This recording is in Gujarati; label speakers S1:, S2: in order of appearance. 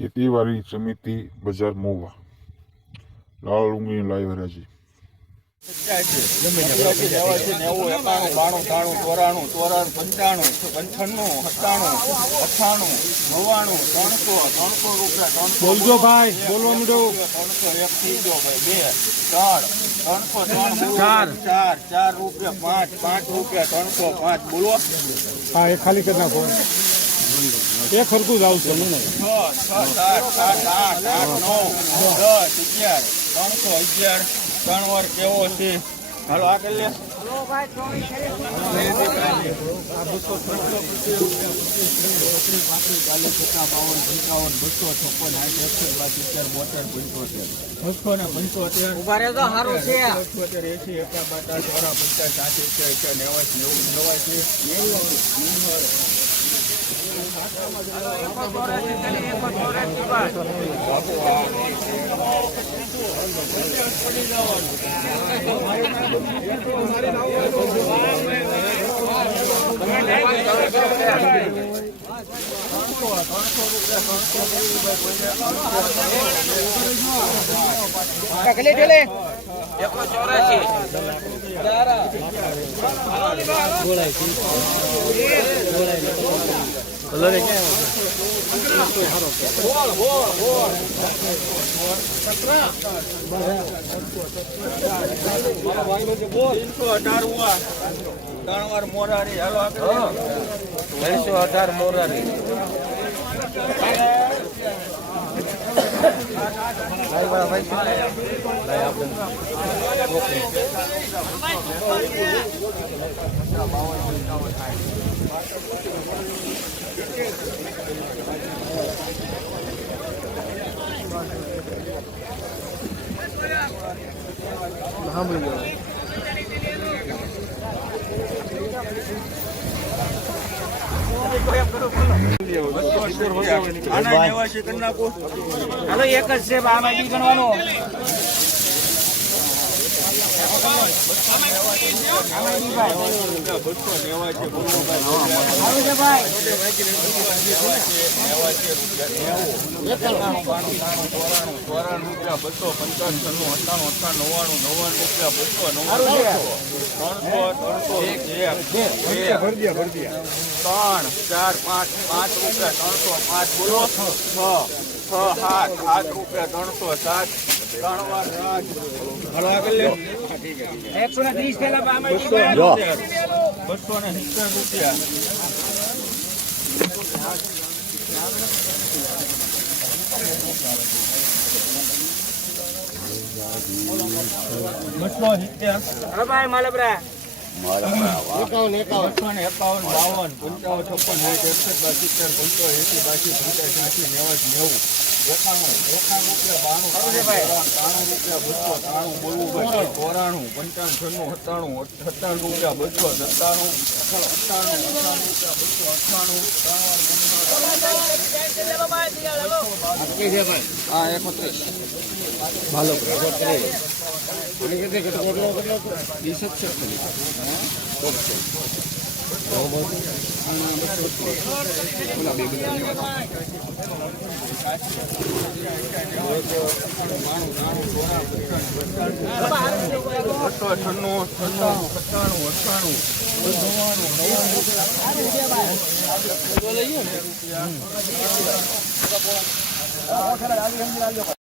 S1: ખેતીવાડી સમિતિ બજાર મોવા. લાલ ડુંગળી લાઈવ હરાજી
S2: બાણું ત્રાણું ચોરાણું ચોરાણું પંચાણું પંચાણું સત્તાણું અઠ્ઠાણું નવ્વાણું ત્રણસો ત્રણસો રૂપિયા ત્રણસો
S3: બોલજો ભાઈ બોલવા માંડો
S2: ત્રણસો એક ત્રીજો ભાઈ બે ત્રણ ત્રણસો ત્રણ
S3: ચાર.
S2: ચાર. ચાર રૂપિયા પાંચ. પાંચ રૂપિયા ત્રણસો પાંચ. બોલો.
S3: હા એ ખાલી કરી નાખો. એ ખરખું જ આવશે
S2: છ છ સાત સાત આઠ આઠ નવ દસ અગિયાર ત્રણસો અગિયાર ત્રણ વાર કેવો છે. હાલો આગળ લે બસો ને પંચોતેર
S4: છે
S2: એસી એકા બાટા ચોરા પચાસ એકા નેવાસી નેવું નવાસી
S4: કેટલી ઠેલી
S2: ત્રણસો એકસો ઉવા બોલાય વાર હાલો આગળ
S4: ત્રણસો અઢાર મોરારી
S2: આના નેવાસી કરી જવાય
S4: હાલો એક જ છે આમાં બી ગણવાનું.
S2: બસો પંચાવન છન્નું અઠ્ઠાણું અઠ્ઠાણું નવ્વાણું નવ્વાણું રૂપિયા બસો નવ્વાણું ત્રણસો એક ત્રણ, ચાર, પાંચ પાંચ રૂપિયા, ત્રણસો, પાંચ બોલો છ છ, સાત સાત રૂપિયા, ત્રણસો સાત
S4: એકસો ને ત્રીસ પેલા
S2: બસો. ને
S4: હા ભાઈ માલપરા
S2: બસો ને એકાવન બાવન પંચાવન છપ્પન સાઠ એકસઠ બાર સિત્તેર પંચો એસી બાસી પંચાસ સાઠી નેવાસી નેવું. એકાણું એકાણું રૂપિયા બાણું ત્રાણું રૂપિયા બસો ત્રાણું બોલવું ભાઈ. ચોરાણું પંચાવન છન્નું સત્તાણું સત્તાણું રૂપિયા બસો સત્તાણું અઠ્ઠાણું અઠ્ઠાણું રૂપિયા બસો અઠ્ઠાણું હા એકોત્રીસ. બસો છન્નું સત્તાણું સત્તાણું અઠ્ઠાણું નવ્વાણું નવ્વાણું